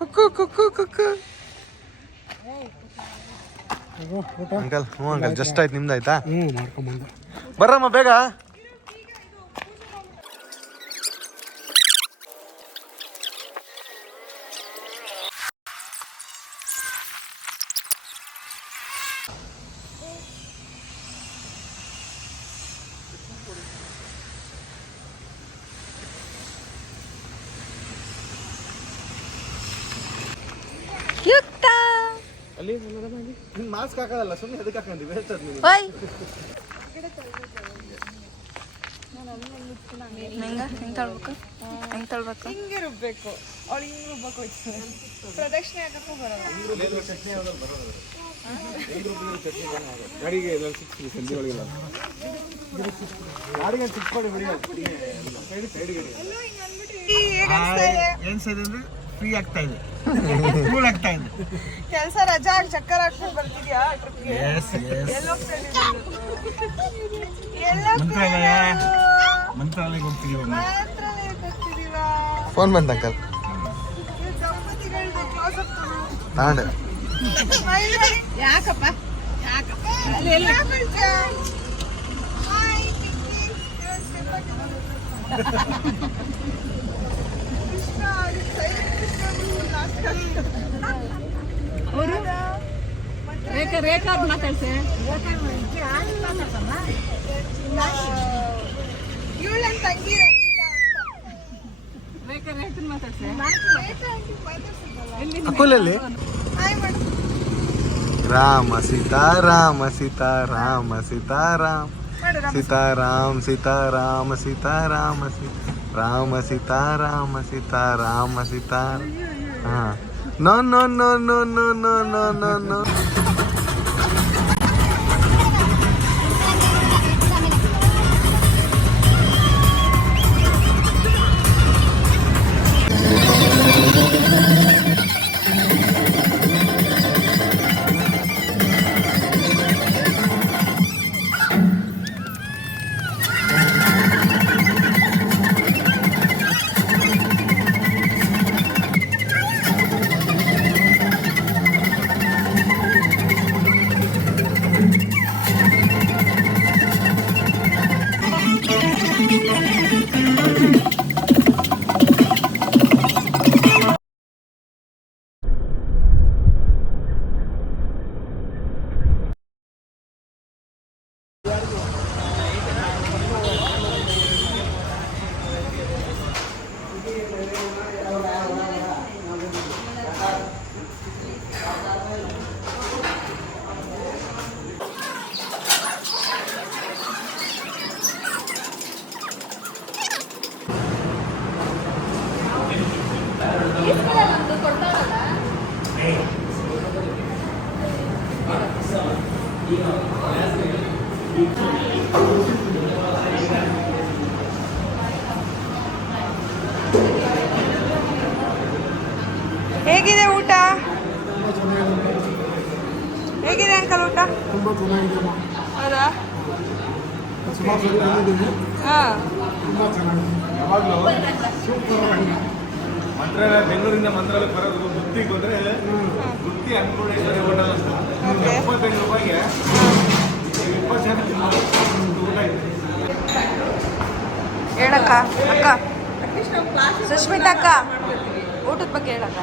ಕುಕ್ಕು ಕುಕ್ಕು ಕುಕ್ಕು uncle. ಹ್ಞೂ uncle, just ಆಯ್ತು. ನಿಮ್ದು ಆಯ್ತಾ? ಮಾಡ್ಕೊಂಬಂದು ಬರ್ರಮ್ಮ ಬೇಗ. ಯುಕ್ತ ಅಲ್ಲಿ ಮಾಸ್ಕ್ ಹಾಕೋದಲ್ಲ, ಸುಮ್ಮನೆ ಅದಕ್ಕೆ ಹಾಕೊಂಡಿ ವೇಸ್ಟ್ ಅದು. ಓಯ್ ಹೆಂಗೆ ತಳ್ಬೇಕು ಹಿಂಗೆ ರುಬ್ಬೇಕು. ಅವಳು ಹಿಂಗೆ ರುಬ್ಬಕ್ಕೆ ಪ್ರದಕ್ಷಿಣೆ ಹಾಕಕ್ಕೂ ಬರಲ್ಲ. ಗಾಡಿಗೆ ಸಂಜೆ ಒಳಗಿಲ್ಲ, ಗಾಡಿಗೆ ಸಿಕ್ಕೊಳ್ಳಿ ಬಿಡಿ. ಏನ್ಸೈದೆ ಫ್ರೀ ಆಗ್ತಾ ಇದೆ, ಕೂಲ್ ಆಗ್ತಾ ಇದೆ. ಕೆಲಸ ರಜಾ ಆಗಿ ಚಕ್ಕರ್ ಹಾಕ್ಕೊಂಡು ಬರ್ತಿದ್ಯಾ ಟ್ರಿಪ್ಗೆ? ಎಲ್ಲೋ ಮಂತ್ರಾಲಯಕ್ಕೆ ಹೋಗ್ತೀವಿ. ಮಂತ್ರಾಲಯಕ್ಕೆ ಹೋಗ್ತಿದೀವಾ? ಫೋನ್ ಬಂತ ಅಂಕಲ್, ದಂಪತಿಗಳದ್ದು ಕ್ಲೋಸ್ ಅಪ್ ತಗೊಂಡೆ. ಯಾಕಪ್ಪ ಅಲ್ಲೆಲ್ಲ ಅವರು ರೇಖಾ ಮಾತಾಡ್ಸೆ. ಇವಳ ತಂಗಿ ರೇಖಾ ಮಾತಾಡ್ಸೆ. ಅಕ್ಕೂಲಲ್ಲಿ ರಾಮ ಸೀತಾರಾಮ ಸೀತಾರಾಮ ಸೀತಾರಾಮ ಸೀತಾರಾಮ ಸೀತಾರಾಮ ಸೀತಾರಾಮ ರಾಮ ಸೀತಾರಾಮ ಸೀತಾರಾಮ ಸೀತಾರಾಮ. ಹಾ, no no no no no no no no no. ಹೇಗಿದೆ ಊಟ? ಹೇಗಿದೆ ಅಂಕಲ್ ಊಟ? ತುಂಬ ಚೆನ್ನಾಗಿದೆ. ಹೌದಾ? ಸುಮಾರು ಹಾಂ, ತುಂಬ ಚೆನ್ನಾಗಿದೆ. ಯಾವಾಗಲೂ ಸೂಪರ್ ಆಗಿ ಮಂತ್ರಾಲಯ, ಬೆಂಗಳೂರಿಂದ ಮಂತ್ರಾಲಯಕ್ಕೆ ಬರೋದು ಗುತ್ತಿಗೆ ಹೋದ್ರೆ ಗುತ್ತಿ ಅನ್ನಪೂರ್ಣೇಶ್ವರಿ ಹೋಟೆಲ್ ಅಂತ 25 ರೂಪಾಯಿಗೆ 20 ಜನ ಊಟ ಇದೆ. ಹೇಳಕ್ಕ ಅಕ್ಕ, ಸುಷ್ಮಿತಾ ಅಕ್ಕ, ಊಟದ ಬಗ್ಗೆ ಹೇಳಕ್ಕ.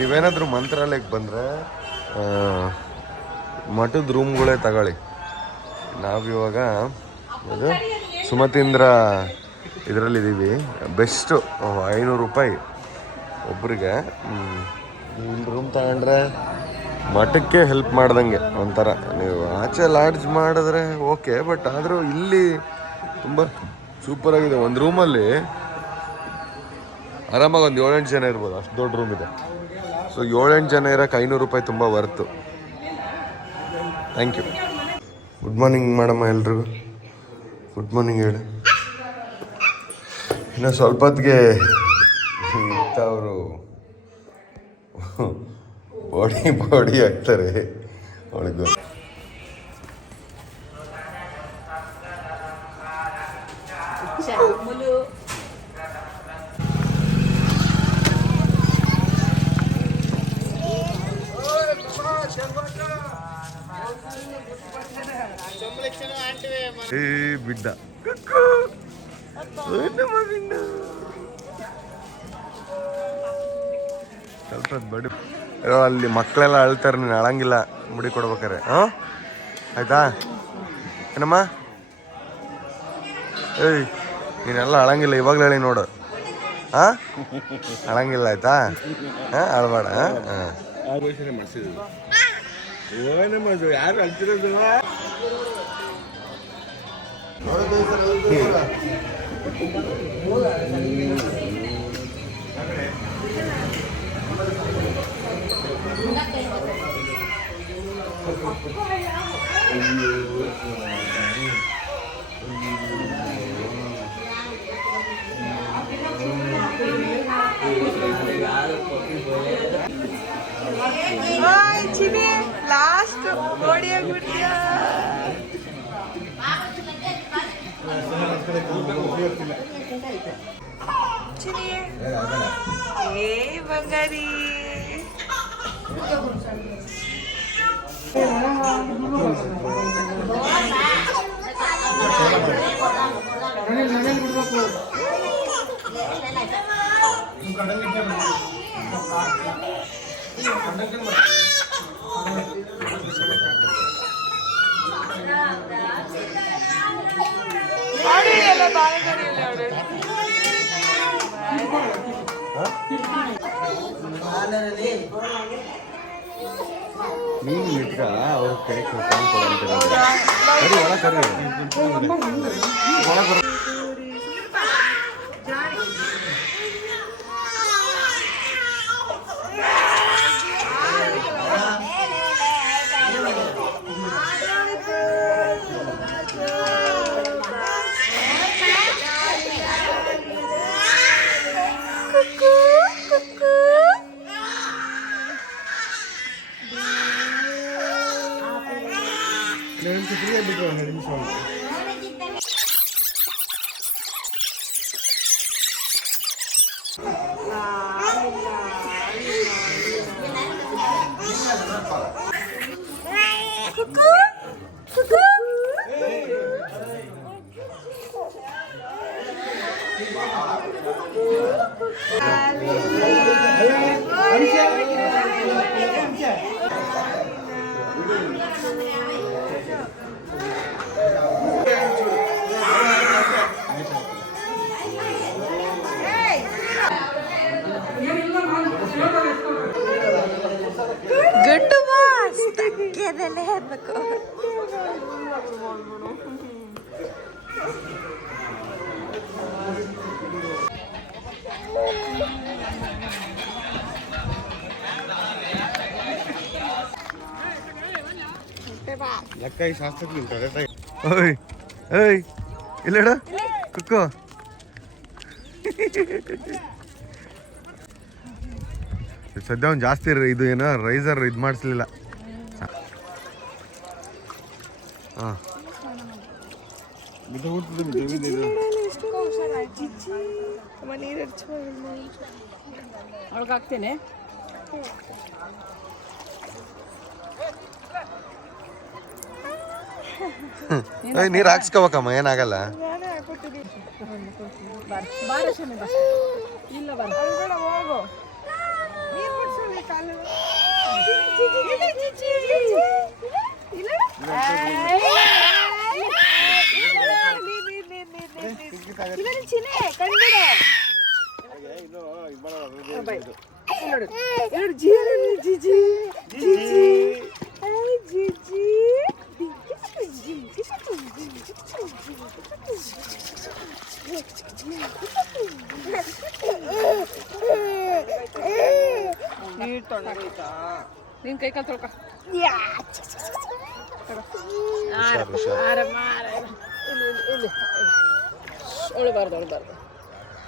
ನೀವೇನಾದರೂ ಮಂತ್ರಾಲಯಕ್ಕೆ ಬಂದರೆ ಮಠದ ರೂಮ್ಗಳೇ ತಗೊಳ್ಳಿ. ನಾವಿವಾಗ ಅದು ಸುಮತೀಂದ್ರ ಇದರಲ್ಲಿದ್ದೀವಿ. ಬೆಸ್ಟು, 500 ರೂಪಾಯಿ ಒಬ್ರಿಗೆ. ಇಲ್ಲಿ ರೂಮ್ ತಗೊಂಡ್ರೆ ಮಠಕ್ಕೆ ಹೆಲ್ಪ್ ಮಾಡ್ದಂಗೆ ಒಂಥರ. ನೀವು ಆಚೆ ಲಾಡ್ಜ್ ಮಾಡಿದ್ರೆ ಓಕೆ, ಬಟ್ ಆದರೂ ಇಲ್ಲಿ ತುಂಬ ಸೂಪರಾಗಿದೆ. ಒಂದು ರೂಮಲ್ಲಿ ಆರಾಮಾಗಿ ಒಂದು 7-8 ಜನ ಇರ್ಬೋದು, ಅಷ್ಟು ದೊಡ್ಡ ರೂಮ್ ಇದೆ. ಸೊ 7-8 ಜನ ಇರೋಕ್ಕೆ 500 ರೂಪಾಯಿ ತುಂಬ worth. Thank you. Good morning ಮಾಡಮ್ಮ ಎಲ್ರಿಗೂ. ಗುಡ್ ಮಾರ್ನಿಂಗ್ ಹೇಳಿ. ಇನ್ನು ಸ್ವಲ್ಪ ಹೊತ್ತಿಗೆ ಇಂಥವರು ಬಾಡಿ ಹಾಕ್ತಾರೆ ಅವಳಿಗೆ. ಬಿಡ್ಡ ಸ್ವಲ್ಪ ಬಡಿ ಅಲ್ಲಿ ಮಕ್ಕಳೆಲ್ಲ ಅಳ್ತಾರೆ, ನೀನು ಅಳಂಗಿಲ್ಲ ಮುಡಿ ಕೊಡ್ಬೇಕಾರೆ. ಹಾಂ ಆಯ್ತಾ ಏನಮ್ಮ? ಏಯ್ ನೀನೆಲ್ಲ ಅಳಂಗಿಲ್ಲ, ಇವಾಗಲೇ ಹೇಳಿ ನೋಡು. ಹಾಂ ಅಳಂಗಿಲ್ಲ ಆಯ್ತಾ? ಹಾಂ ಅಳಬೇಡ. ಹಾಂ ಯಾರು ಅಳ್ತಿರೋದು? ಚಿನಿ ಲಾಸ್ಟ್ ಓಡಿ ಆಗ್ಬಿಡ್ತೀಯಾ? ಚಿನಿ ಏ ಬಂಗಾರಿ ಎಲ್ಲ ಬಾಲಗಡಿಯಲ್ಲಿ ಅವಳು ನೀನು ನಿಂತ್ರ ಅವ್ರ ಕೈ ಕೊಡಂತ ಒಳ ಕರಿ ಗುಡ್ ಬಾಸ್ ಅದೆಲ್ಲ ಹೇಳ್ಬೇಕು. ಲೆಕ್ಕ ಈ ಶಾಸ್ತ್ರಕ್ಕೆ ಓಯ್ ಏಯ್ ಇಲ್ಲೇಡ ಕುಕ್ಕು ಸದ್ಯ ಅವ್ನು ಜಾಸ್ತಿ ಇದು ಏನೋ ರೈಸರ್ ಇದು ಮಾಡಿಸ್ಲಿಲ್ಲ. ಹಾಂ ಅವ್ಳಿಗೆ ಹಾಕ್ತೇನೆ. ನೀರು ಹಾಕ್ಸ್ಕೋಬೇಕಮ್ಮ, ಏನಾಗಲ್ಲ. ಇಲ್ಲ ಬರ ಹೋಗು ನೀರು ಬಿಡ್ಸೋಣ ಕಾಲು. ಚಿನೆ ಕಂಡ್ಬಿಡು. ಎರಡು G G G G G G ನೀರು ತೊಗೊಂಡೋಯ್ತಾ? ನಿನ್ ಕೈ ಕಾಲು ತೊಳ್ಕ. ಅಳಬಾರ್ದು ಅಳಬಾರ್ದು.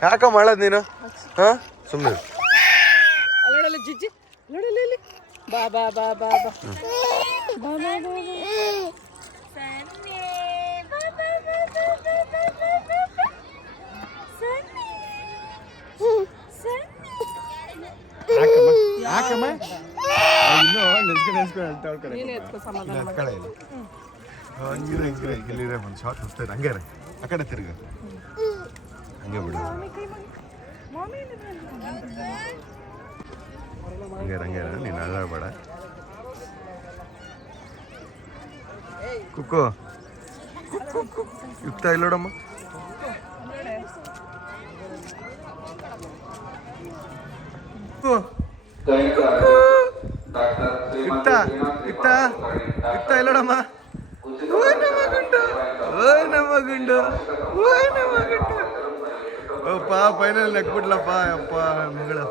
ಯಾಕಮ್ಮ ಅಳದ್ ನೀನು ಹಾ ಸುಮ್ಮನೆ ಅಲ್ಲೋಡಲ್ಲ ಜಿಜ್ಜಿ ನೋಡಲ್ಲ ಇಲ್ಲಿ ಬಾ ಬಾ ಬಾ ಬಾ ಬಾ ಬಾ ಬಾ ಬಾ ಯಾಕಮ್ಮ ಇನ್ನೂ ನೆನ್ಸ್ಕೊಂಡು ಹೇಳ್ತಾ ಕಡೆ ನೀನೇ ಎತ್ಕೊ ಸಮಾಧಾನ ಕಡೆ ಇಲ್ಲ ಇಲ್ಲಿರೆ ಒಂದು ಶಾರ್ಟ್ ಹೋಗ್ತಾ ಇದೆ ಹಂಗೆ ಆ ಕಡೆ ತಿರುಗ ಹಂಗೆ ಬಿಡು ಹಂಗೆ ನೀನು ಅಳ್ಳಾಡಬೇಡ ಕುಕ್ಕು ಯುಕ್ತ ಇಲ್ಲೋಡಮ್ಮ ಯುಕ್ತ ಯುಕ್ತ ಯುಕ್ತ ಇಲ್ಲೋಡಮ್ಮ ನಮ್ಮ ಗುಂಡು ಅಪ್ಪ ಫೈನಲ್ ನೆಕ್ಬಿಡ್ಲಪ್ಪ ಅಪ್ಪ ಮಗಳು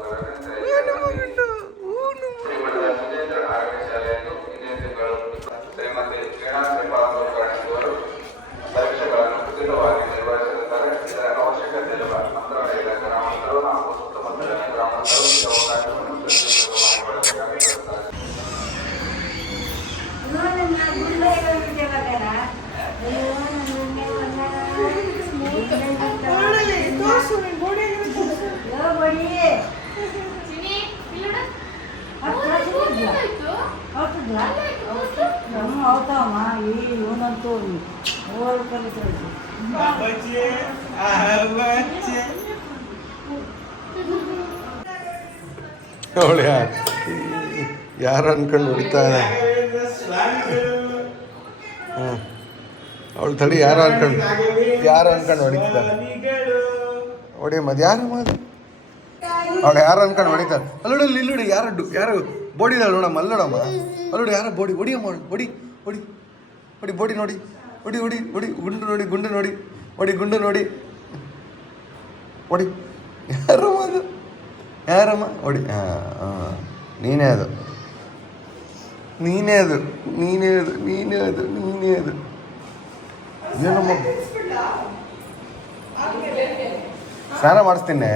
అవుతామా ఏమంతో ఓవర్ కలిసి ಅವಳು ಯಾರು ಅನ್ಕೊಂಡು ಹೊಡಿತಾ ಅವಳು ತಡಿ ಯಾರು ಅನ್ಕೊಂಡು ಹೊಡಿತಾ ಹೊಡಿ ಮದ್ ಯಾರು ಮಾತು ಅವಳು ಯಾರು ಅನ್ಕೊಂಡು ಹೊಡಿತಾರೆ ಅಲ್ಲೋಡಿ ಇಲ್ಲೋಡಿ ಯಾರು ಬೋಡಿದಾಳು ನೋಡಮ್ಮ ಅಲ್ಲೋಡಮ್ಮ ಅಲ್ಲೋಡಿ ಯಾರೋ ಬೋಡಿ ಹೊಡಿಯಮ್ಮ ಹೊಡಿ ಹೊಡಿ ಹೊಡಿ ಬೋಡಿ ನೋಡಿ ಹೊಡಿ ಹೊಡಿ ಹೊಡಿ ಗುಂಡು ನೋಡಿ ಹೊಡಿ ಗುಂಡು ನೋಡಿ ಹೊಡಿ ಯಾರಮ್ಮ ಅದು ಯಾರಮ್ಮ ಹೊಡಿ ಹಾಂ ನೀನೇ ಅದು ಏನಮ್ಮ ಸ್ನಾನ ಮಾಡಿಸ್ತೀನಿ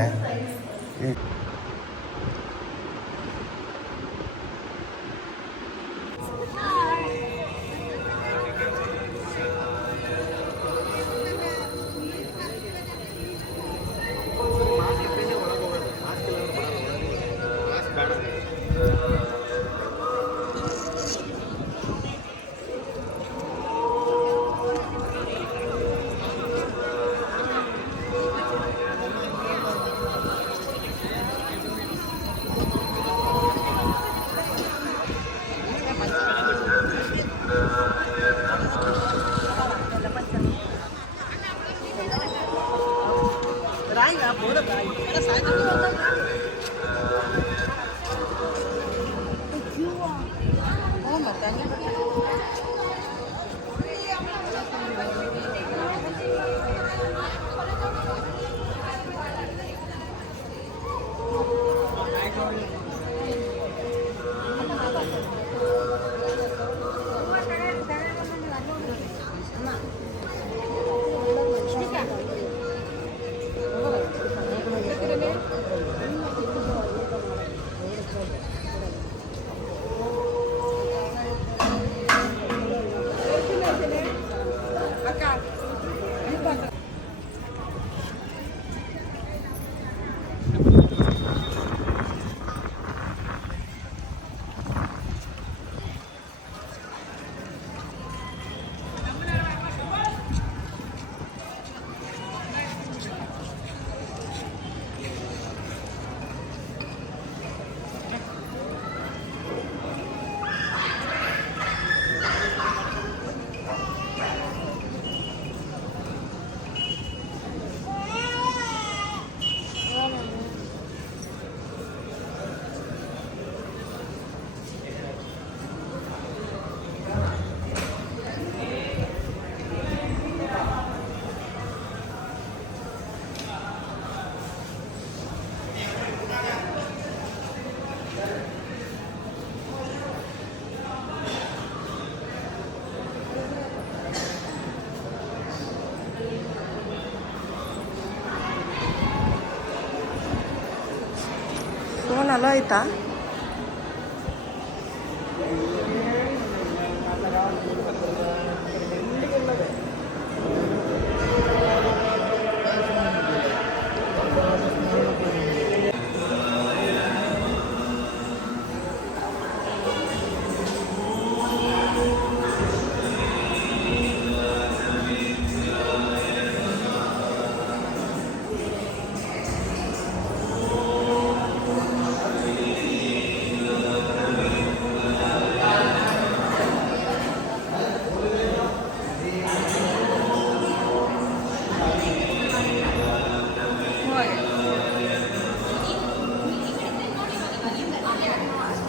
ಅಲೋ ಆಯ್ತಾ?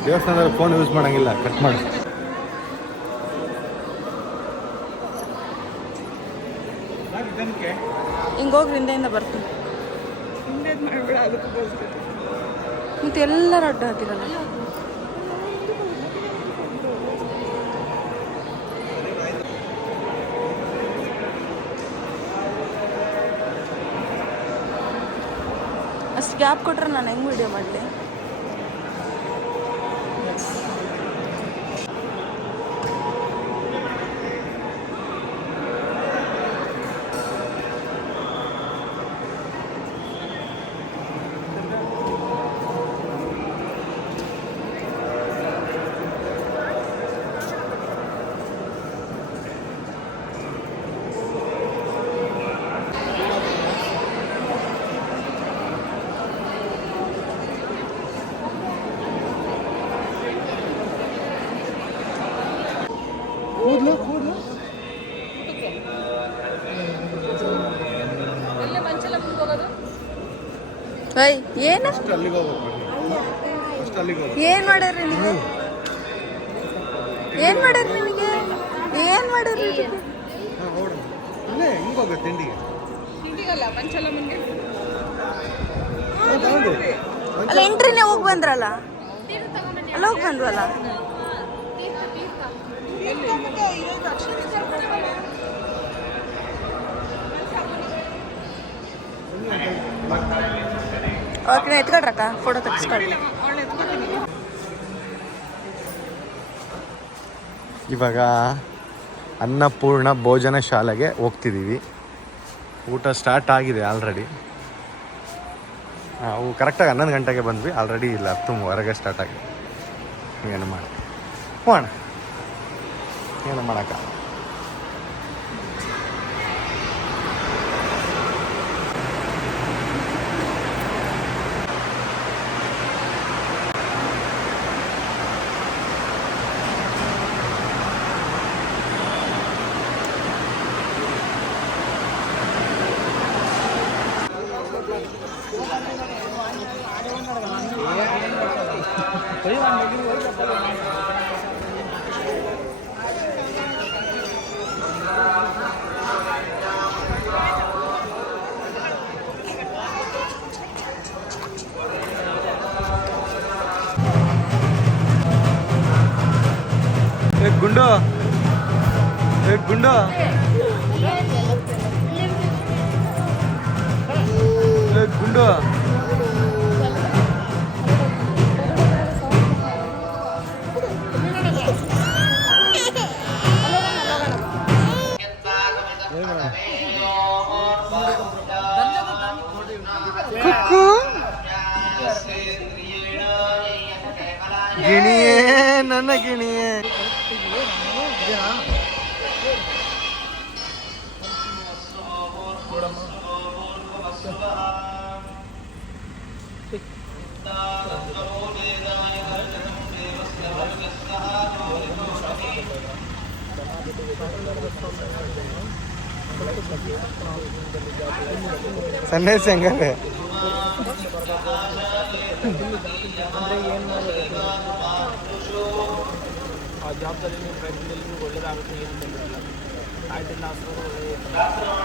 ದೇವಸ್ಥಾನದಲ್ಲಿ ಫೋನ್ ಯೂಸ್ ಮಾಡೋಂಗಿಲ್ಲ, ಕಟ್ ಮಾಡಿ. ಹಿಂಗೋಗಿ ಹಿಂದೆಯಿಂದ ಬರ್ತೀನಿ. ಮತ್ತೆ ಎಲ್ಲರೂ ಅಡ್ಡ ಹಾಕಿರಲ್ಲ. ಅಷ್ಟು ಗ್ಯಾಪ್ ಕೊಟ್ರೆ ನಾನು ಹೆಂಗೆ ವಿಡಿಯೋ ಮಾಡಲಿ? ಏಯ್ ಏನು ಅಲ್ಲಿಗೆ ಹೋಗ್ಬೇಕು, ಅಷ್ಟು ಅಲ್ಲಿಗೆ ಹೋಗ್ಬೇಕು. ಏನು ಮಾಡ್ಯಾರ್ರಿ ನಿಮಗೆ? ಏನು ಮಾಡ್ಯಾರ ನಿಮಗೆ? ಏನು ಮಾಡ್ಯಾರ್ರಿ ನಿಮಗೆ? ಹಾಂ ನೋಡೋಣ, ಅಲ್ಲೇ ಹಿಂಗೆ ಹೋಗ್ಬೇಕು ತಿಂಡಿಗೆ. ಅಲ್ಲ ಎಂಟ್ರಿನೇ ಹೋಗಿ ಬಂದ್ರಲ್ಲ, ಅಲ್ಲ ಹೋಗಿ ಬಂದ್ವಲ್ಲ. Okay ಎತ್ಕೊಳ್ರಕ್ಕ, photo ತೆಗಿಸ್ಕೊಳ್ಳಿ. ಇವಾಗ ಅನ್ನಪೂರ್ಣ ಭೋಜನ ಶಾಲೆಗೆ ಹೋಗ್ತಿದ್ದೀವಿ. ಊಟ ಸ್ಟಾರ್ಟ್ ಆಗಿದೆ ಆಲ್ರೆಡಿ. ನಾವು ಕರೆಕ್ಟಾಗಿ 11 ಗಂಟೆಗೆ ಬಂದ್ವಿ. ಆಲ್ರೆಡಿ ಇಲ್ಲ 10:30 ಸ್ಟಾರ್ಟ್ ಆಗಿದೆ. ಏನು ಮಾಡಿ ಹೋಣ, ಏನು ಮಾಡೋಕ್ಕ. ಗುಂಡು ಗುಂಡು ಗುಂಡು ಗಿಣಿಯೇ ನನ್ನ ಗಿಣಿಯೇ. ಸನ್ಯಾಸಿ ಹಂಗಾರೆ ಆ ಜಾಬ್ದಲ್ಲಿ ನೀವು ಪ್ರಯತ್ನದಲ್ಲಿ ನಿಮ್ಗೆ ಒಳ್ಳೆಯದಾಗುತ್ತೆ, ಏನು ತೊಂದರೆ ಇಲ್ಲ. ಆಯ್ತಿಲ್ಲ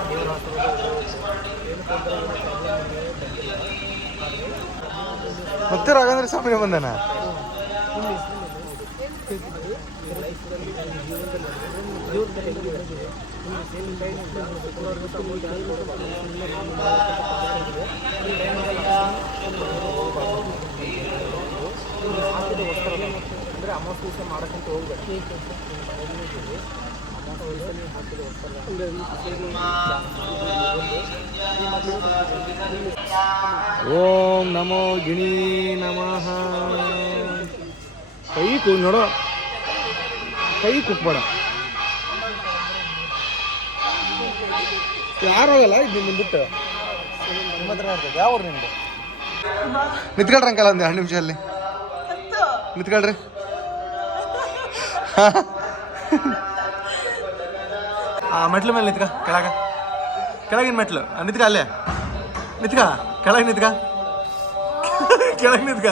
ದೇವರ ಏನು ತೊಂದರೆ ಮತ್ತೆ ರಾಘವೇಂದ್ರ ಸ್ವಾಮಿ ಬಂದನ. ಹಾಕಿದ ವಸ್ತ್ರ ಅಂದರೆ ಅಮಾವಾಸ್ಯೆ ದಿವಸ ಮಾಡೋಕ್ಕಂತ ಹೋಗ್ಬೇಕು ಅಮಾವಾಸ್ಯೆ ದಿವಸ ನೀವು ಹಾಕಿದ ವಸ್ತ್ರ ಓಂ ನಮೋ ಗಿಣಿ ನಮಃ. ಕೈ ನೋಡೋ, ಕೈ ಕುಕ್ಬೇಡ. ಯಾರು ಹೋಗಲ್ಲ ಇದು ನಿನ್ನ ಬಿಟ್ಟು ನಿಮ್ಮ ಹತ್ರ ನೋಡ್ಬೇಕು. ಯಾವ ಊರು ನಿಮ್ದು? ನಿಂತ್ಕೊಳ್ರಿ ಅಂಕಲ್ ಒಂದು 2 ನಿಮಿಷ ಅಲ್ಲಿ ನಿಂತ್ಕೊಳ್ರಿ. ಮೆಟ್ಲು ಮೇಲೆ ನಿಂತ್ಕ, ಕೆಳಗಿನ ಮೆಟ್ಲು ನಿಂತ್ಕ, ಅಲ್ಲೇ ನಿಂತ್ಕ, ಕೆಳಗೆ ನಿಂತ್ಕ, ಕೆಳಗೆ ನಿಂತ್ಕ.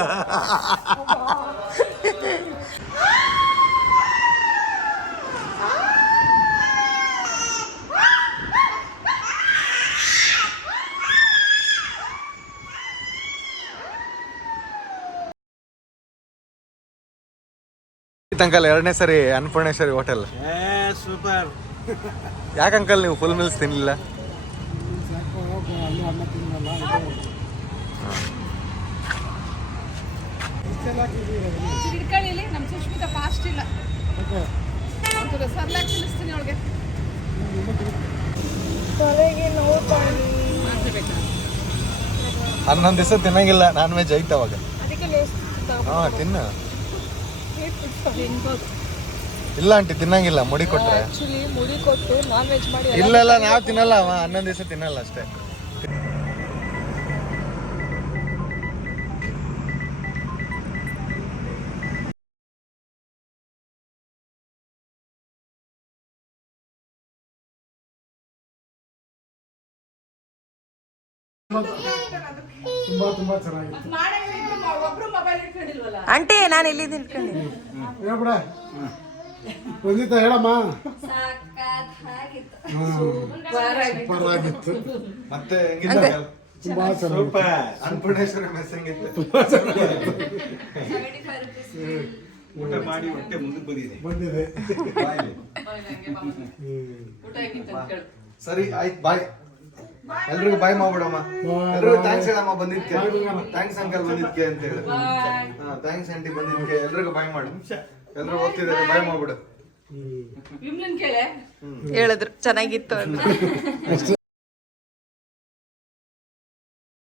ಅಂಕಲ್ 2ನೇ ಸರಿ ಅನ್ನಪೂರ್ಣೇಶ್ವರಿ ಹೋಟೆಲ್. ಸೂಪರ್. ಯಾಕೆ ಅಂಕಲ್ ನೀವು ಫುಲ್ ಮೀಲ್ಸ್ ತಿನ್ನಲಿಲ್ಲ? ಅಲ್ಲಿ ಅನ್ನ ತಿನ್ನಲ್ಲ ಹಿಡ್ಕೊಳ್ಳಿ ನಮ್ಮ ಸುಷ್ಮಿತಾ ಫಾಸ್ಟ್ ಇಲ್ಲ ಸರ್ಲಾಕ್ ತಿಳಿಸ್ತೀನಿ ಅವಳಿಗೆ ಹನ್ನೊಂದು ದಿವಸ ತಿನ್ನಂಗಿಲ್ಲ ನಾನ್ ವೆಜ್ ಐತೆ ಅವಾಗ. ಅದಕ್ಕೆ ಹಾಂ ತಿನ್ನು. ಇಲ್ಲ ಆಂಟಿ ತಿನ್ನಂಗಿಲ್ಲ, ಮುಡಿ ಕೊಟ್ರೆ. ಆಕ್ಚುಲಿ ಮುಡಿ ಕೊಟ್ಟು ನಾನ್ ವೆಜ್ ಮಾಡಿ ಇಲ್ಲ ನಾವು ತಿನ್ನಲ್ಲ, 11 ದಿವಸ ತಿನ್ನಲ್ಲ ಅಷ್ಟೇ. ತುಂಬಾ ತುಂಬಾ ಚೆನ್ನಾಗಿತ್ತು. ಒಬ್ರು ಮೊಬೈಲ್ ಇಟ್ಕೊಂಡಿಲ್ವಲ್ಲ. ಆಂಟಿ ನಾನು ಇಲ್ಲಿ ನಿಂತ್ಕೊಂಡಿದ್ದೀನಿ. ಹೇಳ್ಬಿಡ ರಂಜಿತಾ, ಹೇಳಮ್ಮ. ಸೂಪರ್ ಆಗಿತ್ತು, ಮತ್ತೆ ತುಂಬಾ ಚೆನ್ನಾಗಿತ್ತು. ಅನ್ನಪೂರ್ಣೇಶ್ವರಿ ಮೆಸ್ ಹೆಂಗಿತ್ತು? ಊಟ ಮಾಡಿ ಹೊಟ್ಟೆ ಮುಂದಕ್ಕೆ ಬಂದಿದೆ. ಸರಿ ಆಯ್ತು, ಬಾಯ್. ಎಲ್ರಿಗೂ ಬಾಯ್ ಮಾಡ್ಬಿಡಮ್ಮ. ಎಲ್ರಿಗೂ ಥ್ಯಾಂಕ್ಸ್ ಹೇಳಮ್ಮ ಬಂದಿದ್ಕೆ. ಥ್ಯಾಂಕ್ಸ್ ಅಂಕಲ್ ಬಂದಿದ್ಕೆ ಅಂತ ಹೇಳಿ. ಥ್ಯಾಂಕ್ಸ್ ಆಂಟಿ ಬಂದಿದ್ಕೆ. ಎಲ್ರಿಗೂ ಬಾಯ್ ಮಾಡು. ಎಲ್ರು ಹೋಗ್ತಿದ್ದಾರೆ, ಬಾಯ್ ಮಾಡ್ಬಿಡು. ವಿಮ್ಲನ್ ಕೇಳೆ ಹೇಳಿದ್ರು ಚೆನ್ನಾಗಿತ್ತು ಅಂತ.